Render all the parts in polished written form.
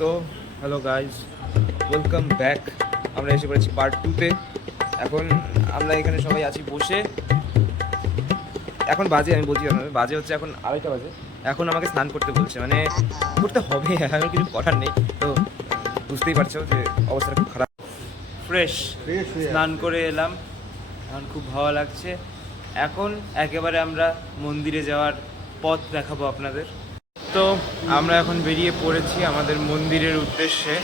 তো hello guys, welcome back. আমরা এসে পড়েছি পার্ট 2-তে। এখন আমরা এখানে সবাই আছি বসে। এখন বাজে, আমি বলছি বাজে হচ্ছে এখন 2:30 বাজে। এখন আমাকে স্নান করতে বলছে, মানে করতে হবে, এখন কিছু করার নেই। তো বুঝতেই পারছো যে অবস্থাটা খুব খারাপ। ফ্রেশ স্নান করে এলাম, এখন খুব ভালো লাগছে। এখন একেবারে আমরা মন্দিরে যাওয়ার পথ দেখাবো আপনাদের। তো আমরা এখন বেরিয়ে পড়েছি আমাদের মন্দিরের উদ্দেশ্যে।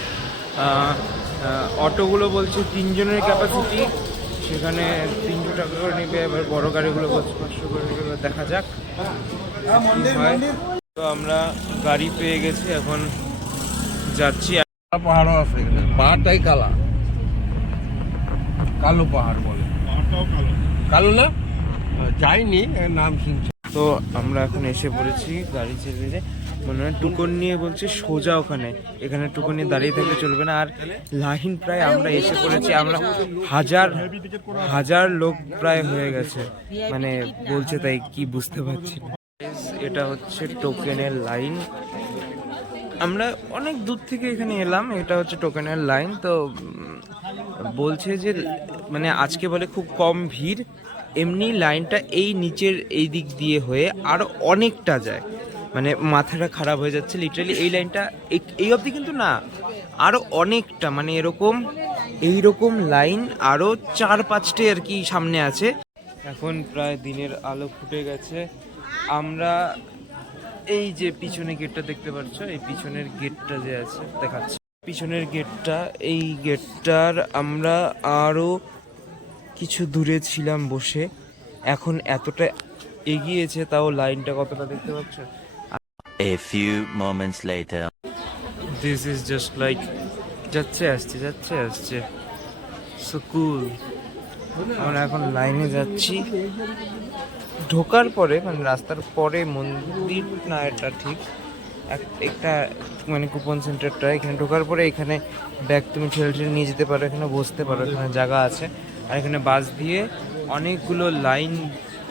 অটোগুলো বলছে 3 জনের ক্যাপাসিটি, সেখানে 300 টাকা করে নেবে। এবার বড় গাড়িগুলো বলছে 500 করে নেবে। এবার দেখা যাক হয়। তো আমরা গাড়ি পেয়ে গেছি, এখন যাচ্ছি। পাহাড়ও আছে এখানে, পাহাড়টাই কালা, কালো পাহাড় বলে। কালো না, যাইনি, এর নাম শুনছি। তো আমরা এখন এসে পড়েছি, গাড়ি ছেড়ে মনে হয় টুকন নিয়ে বলছে সোজা ওখানে। এখানে টুকন নিয়ে দাঁড়িয়ে থাকলে চলবে না। আর লাইন প্রায় আমরা এসে পড়েছি, আমরা হাজার হাজার লোক প্রায় হয়ে গেছে, মানে বলছে তাই কি বুঝতে পারছি না। এটা হচ্ছে টোকেনের লাইন। আমরা অনেক দূর থেকে এখানে এলাম, এটা হচ্ছে টোকেনের লাইন। তো বলছে যে মানে আজকে বলে খুব কম ভিড়, এমনি লাইনটা এই নিচের এই দিক দিয়ে হয়ে আরও অনেকটা যায়, মানে মাথাটা খারাপ হয়ে যাচ্ছে লিটারালি। এই লাইনটা এই অবধি কিন্তু না, আরও অনেকটা, মানে এইরকম লাইন আরও 4-5টে আর কি সামনে আছে। এখন প্রায় দিনের আলো ফুটে গেছে। আমরা এই যে পিছনে গেটটা দেখতে পাচ্ছ, এই পিছনের গেটটা যে আছে দেখাচ্ছি, পিছনের গেটটা, এই গেটটার আমরা আরও কিছু দূরে ছিলাম বসে, এখন এতটা এগিয়েছে, তাও লাইনটা কতটা দেখতে পাচ্ছ। A few moments later. This is just like যাচ্ছে আসছে, সো কুল। আমরা এখন লাইনে যাচ্ছি। ঢোকার পরে মানে রাস্তার পরে মন্দির না, এটা ঠিক একটা মানে কুপন সেন্টারটা। এখানে ঢোকার পরে এখানে ব্যাগ তুমি ঠেলে নিয়ে যেতে পারো, এখানে বসতে পারো, এখানে জায়গা আছে। আর এখানে বাস দিয়ে অনেকগুলো লাইন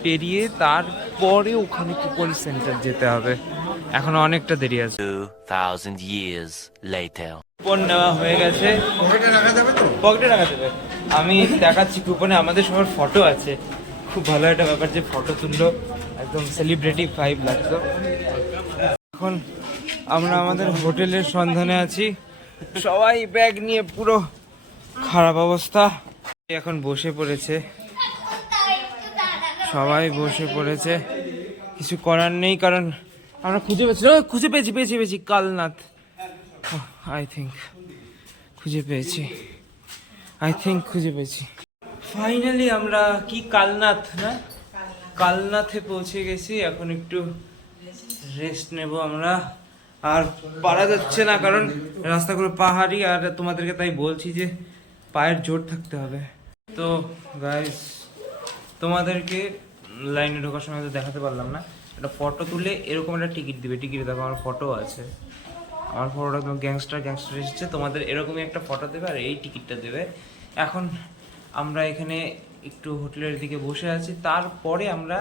পেরিয়ে তারপরে ওখানে কুপন সেন্টার যেতে হবে। এখন অনেকটা দেরি আছে। 2000 years later. কুপন নেওয়া হয়ে গেছে, পকেটে রাখা যাবে। আমি দেখাচ্ছি কুপনে আমাদের সবার ফটো আছে। খুব ভালো একটা ব্যাপার যে ফটো তুললো, একদম সেলিব্রিটি ভাইব লাগতো। এখন আমরা আমাদের হোটেলের সন্ধানে আছি, সবাই ব্যাগ নিয়ে পুরো খারাপ অবস্থা। এখন সবাই বসে পড়েছে, কিছু করার নেই, কারণ আমরা খুঁজে পেয়েছি কালনাথ। আই থিঙ্ক খুঁজে পেয়েছি। ফাইনালি আমরা কি কালনাথে পৌঁছে গেছি। এখন একটু রেস্ট নেব আমরা, আর পারা যাচ্ছে না কারণ রাস্তাগুলো পাহাড়ি। আর তোমাদেরকে তাই বলছি যে পায়ের জোর থাকতে হবে। তো গাইস, তোমাদেরকে লাইনে ঢোকার সময় তো দেখাতে পারলাম না, একটা ফটো তুলে এরকম একটা টিকিট দিবে। টিকিটে দেখো আমার ফটো আছে, আমার ফটোটা একদম গ্যাংস্টার এসেছে। তোমাদের এরকমই একটা ফটো দেবে আর এই টিকিটটা দেবে। এখন আমরা এখানে একটু হোটেলের দিকে বসে আছি, তারপরে আমরা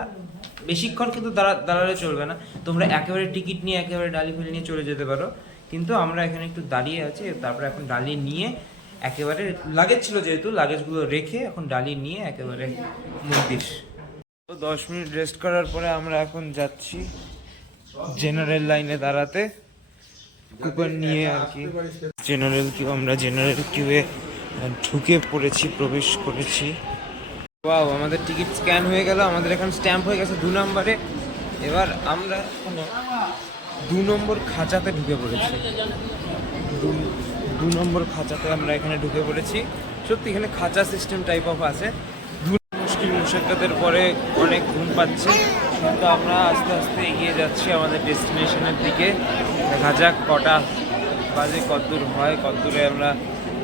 বেশিক্ষণ কিন্তু দাঁড়ালে চলবে না। তোমরা একেবারে টিকিট নিয়ে একেবারে ডালি ফেলে নিয়ে চলে যেতে পারো, কিন্তু আমরা এখানে একটু দাঁড়িয়ে আছি। তারপরে এখন ডালি নিয়ে একেবারে, লাগেজ ছিল যেহেতু, লাগেজগুলো রেখে এখন ডালি নিয়ে একেবারে মন্দির। তো 10 মিনিট রেস্ট করার পরে আমরা এখন যাচ্ছি জেনারেল লাইনে দাঁড়াতে, কুপন নিয়ে আর কি। আমরা জেনারেল কিউয়ে ঢুকে পড়েছি, প্রবেশ করেছি। ওয়াও, আমাদের টিকিট স্ক্যান হয়ে গেল, আমাদের এখন স্ট্যাম্প হয়ে গেছে 2 নম্বরে। এবার আমরা 2 নম্বর খাঁচাতে ঢুকে পড়েছি। 2 নম্বর খাঁচাতে আমরা এখানে ঢুকে পড়েছি। সত্যি এখানে খাঁচা সিস্টেম টাইপ অফ আছে। মুশকিলের পরে অনেক ঘুম পাচ্ছে, কিন্তু আমরা আস্তে আস্তে এগিয়ে যাচ্ছি আমাদের ডেস্টিনেশনের দিকে। দেখা যাক কটা বাজে, কতদূর হয়, কতদূরে আমরা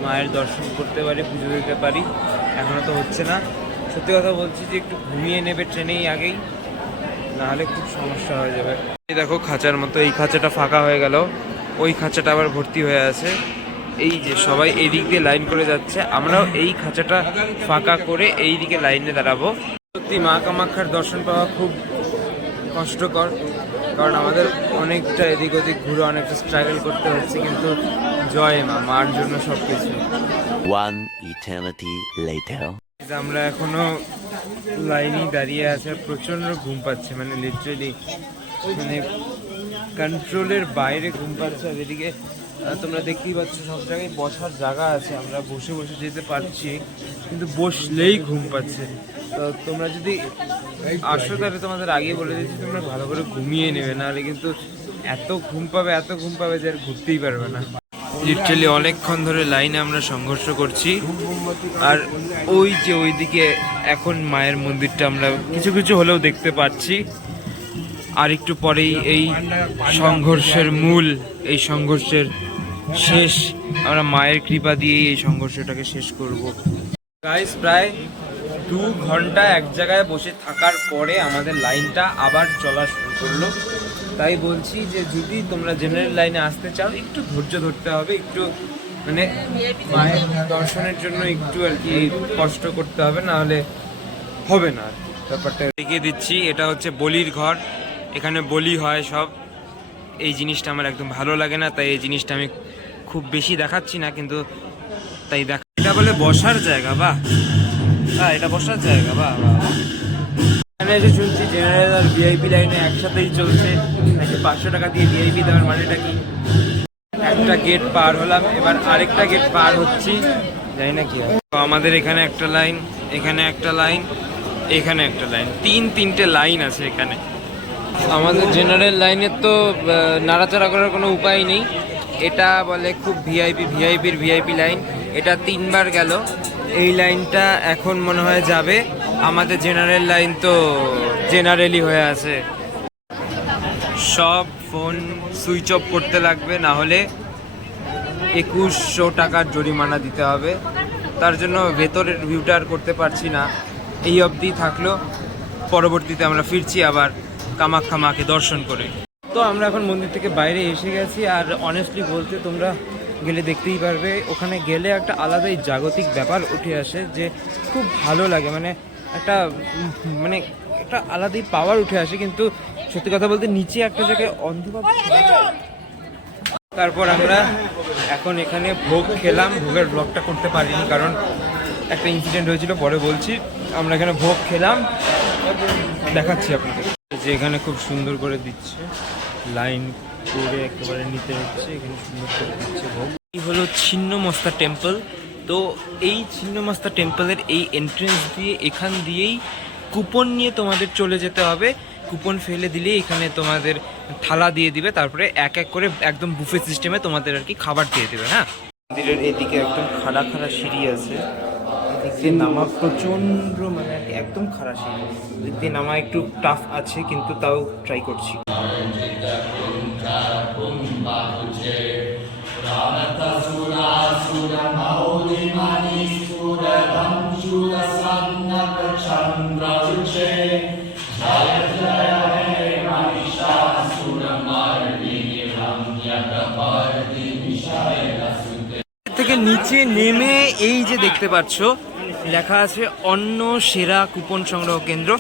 মায়ের দর্শন করতে পারি, পুজো দিতে পারি। এখনও তো হচ্ছে না। সত্যি কথা বলছি যে একটু ঘুমিয়ে নেবে ট্রেনেই আগেই, নাহলে খুব সমস্যা হয়ে যাবে। এই দেখো খাঁচার মতো, এই খাঁচাটা ফাঁকা হয়ে গেল, ওই খাঁচাটা আবার ভর্তি হয়ে আছে। এই যে সবাই এই দিক দিয়ে লাইন করে যাচ্ছে, আমরাও এই খাঁচাটা ফাঁকা করে এই দিকে লাইনে দাঁড়াবো। সত্যি মা কামাখ্যার দর্শন পাওয়া খুব কষ্টকর, কারণ আমাদের অনেকটা এদিক ওদিক ঘুরে অনেকটা স্ট্রাগল করতে হচ্ছে, কিন্তু জয় মা, মার জন্য সব কিছু। One eternity later. আমরা এখনো লাইনই দাঁড়িয়ে আছে, প্রচন্ড ঘুম পাচ্ছে, মানে লিটারেলি মানে কন্ট্রোলের বাইরে ঘুম পাচ্ছে। আর এদিকে তোমরা দেখতেই পাচ্ছ সব জায়গায় বসার জায়গা আছে, আমরা বসে বসে যেতে পারছি, কিন্তু বসলেই ঘুম পাচ্ছে। তো তোমরা যদি আসো তাহলে তোমাদের আগে বলে দিচ্ছি তোমরা ভালো করে ঘুমিয়ে নেবে, নাহলে কিন্তু এত ঘুম পাবে যে আর ঘুরতেই পারবে না। লিটারালি অনেকক্ষণ ধরে লাইনে আমরা সংঘর্ষ করছি। আর ওই যে ওইদিকে এখন মায়ের মন্দিরটা আমরা কিছু কিছু হলেও দেখতে পাচ্ছি। আর একটু পরেই এই সংঘর্ষের এই সংঘর্ষের শেষ, আমরা মায়ের কৃপা দিয়েই এই সংঘর্ষটাকে শেষ করব। গাইস, প্রায় 2 ঘন্টা এক জায়গায় বসে থাকার পরে আমাদের লাইনটা আবার চলা শুরু করলো। তাই বলছি যে যদি তোমরা জেনারেল লাইনে আসতে চাও একটু ধৈর্য ধরতে হবে, একটু মানে মায়ের দর্শনের জন্য একটু আর কি কষ্ট করতে হবে, না হলে হবে না। ব্যাপারটা দেখিয়ে দিচ্ছি, এটা হচ্ছে বলির ঘর, এখানে বলি হয় সব। এই জিনিসটা আমার একদম ভালো লাগে না, তাই এই জিনিসটা আমি খুব বেশি দেখাচ্ছি না, কিন্তু তাই এটা বলে বসার জায়গা। বাহ, হ্যাঁ এটা বসার জায়গা। বাহ, এখানে এসে শুনছি জেনারেল আর ভিআইপি লাইনে একসাথেই চলছে, নাকি 500 টাকা দিয়ে ভিআইপি দেওয়ার মানেটা কি? একটা গেট পার হলাম, এবার আরেকটা গেট পার হচ্ছি, জানি না কি হয়। আমাদের এখানে একটা লাইন, এখানে একটা লাইন, এখানে একটা লাইন, তিনটে লাইন আছে এখানে। আমাদের জেনারেল লাইনের তো নাড়াচাড়া করার কোনো উপায় নেই, এটা বলে খুব ভিআইপি লাইন। এটা 3 বার গেল, এই লাইনটা এখন মনে হয় যাবে। আমাদের জেনারেল লাইন তো জেনারেলি হয়ে আছে। সব ফোন সুইচ অফ করতে লাগবে, না হলে 2100 টাকার জরিমানা দিতে হবে। তার জন্য ভেতরের ভিউটা আর করতে পারছি না, এই অবধি থাকলো। পরবর্তীতে আমরা ফিরছি আবার কামাখ্যা মাকে দর্শন করে। তো আমরা এখন মন্দির থেকে বাইরে এসে গেছি, আর অনেস্টলি বলতে তোমরা গেলে দেখতেই পারবে, ওখানে গেলে একটা আলাদাই জাগতিক ব্যাপার উঠে আসে, যে খুব ভালো লাগে, মানে একটা আলাদাই পাওয়ার উঠে আসে। কিন্তু সত্যি কথা বলতে নিচে একটা জায়গায় অন্ধকার। তারপর আমরা এখন এখানে ভোগ খেলাম, ভোগের ব্লগটা করতে পারিনি কারণ একটা ইনসিডেন্ট হয়েছিল, পরে বলছি। আমরা এখানে ভোগ খেলাম, দেখাচ্ছি আপনাদের, যে এখানে খুব সুন্দর করে দিচ্ছে, লাইন করে একেবারে নিতে হচ্ছে, এখানে সুন্দর করে দিচ্ছে ভোগ। এই হলো ছিন্নমস্তা টেম্পল। তো এই ছিন্নমস্তা টেম্পলের এই এন্ট্রেন্স দিয়ে, এখান দিয়েই কুপন নিয়ে তোমাদের চলে যেতে হবে। কুপন ফেলে দিলেই এখানে তোমাদের থালা দিয়ে দিবে, তারপরে এক এক করে একদম বুফে সিস্টেমে তোমাদের আর কি খাবার দিয়ে দেবে। হ্যাঁ, মন্দিরের এদিকে একদম খাড়া সিঁড়ি আছে, এদিক দিয়ে নামা প্রচণ্ড, মানে একদম খাড়া সিঁড়ি, এদিক দিয়ে নামা একটু টাফ আছে, কিন্তু তাও ট্রাই করছি। থেকে নিচে নেমে এই যে দেখতে পাচ্ছ লেখা আছে অন্ন সেরা কুপন সংগ্রহ কেন্দ্র,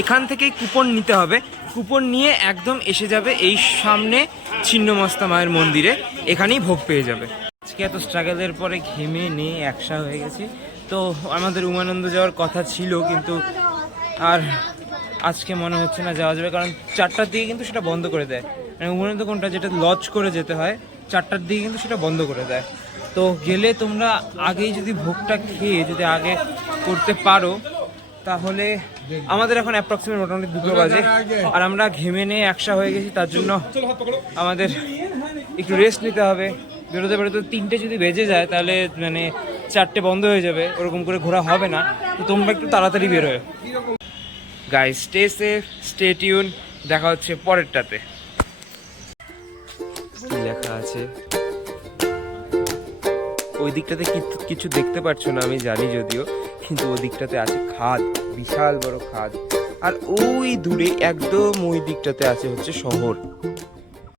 এখান থেকেই কুপন নিতে হবে। কুপন নিয়ে একদম এসে যাবে এই সামনে ছিন্নমস্তা মায়ের মন্দিরে, এখানেই ভোগ পেয়ে যাবে। আজকে এত স্ট্রাগলের পরে ঘেমে নিয়ে একসা হয়ে গেছি। তো আমাদের উমানন্দ যাওয়ার কথা ছিল, কিন্তু আর আজকে মনে হচ্ছে না যাওয়া যাবে, কারণ 4টার দিকে কিন্তু সেটা বন্ধ করে দেয়। মানে উমানন্দ কোনটা, যেটা লজ করে যেতে হয়, 4টার দিকে কিন্তু সেটা বন্ধ করে দেয়। তো গেলে তোমরা আগেই যদি ভোগটা খেয়ে যদি আগে করতে পারো, তাহলে আমাদের এখন অ্যাপ্রক্সিমেট মোটামুটি 2টো বাজে, আর আমরা ঘেমে নিয়ে একসা হয়ে গেছি। তার জন্য আমাদের একটু রেস্ট নিতে হবে। বেরোতে বেরোতে 3টে যদি বেজে যায়, তাহলে মানে 4টে বন্ধ হয়ে যাবে, ওরকম করে ঘোরা হবে না। তো তোমরা একটু তাড়াতাড়ি বেরোয়। Guys, stay safe, stay tune, দেখা হচ্ছে পরেরটাতে। কি লেখা আছে ওই দিকটাতে? কিছু দেখতে পাচ্ছ না আমি জানি যদিও, কিন্তু ওই দিকটাতে আছে খাদ, বিশাল বড় খাদ। আর ওই দূরে একদম ওই দিকটাতে আছে হচ্ছে শহর।